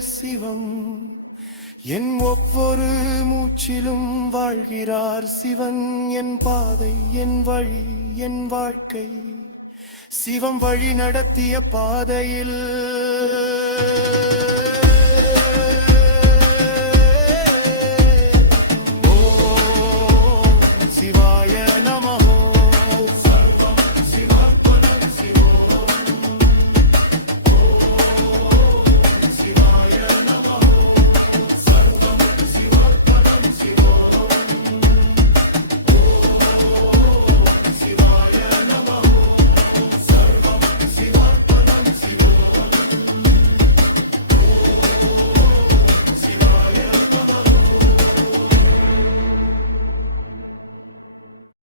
சிவம். என் ஒவ்வொரு மூச்சிலும் வாழ்கிறார் சிவன். என் பாதை, என் வழி, என் வாழ்க்கை சிவம் வழி நடத்திய பாதையில்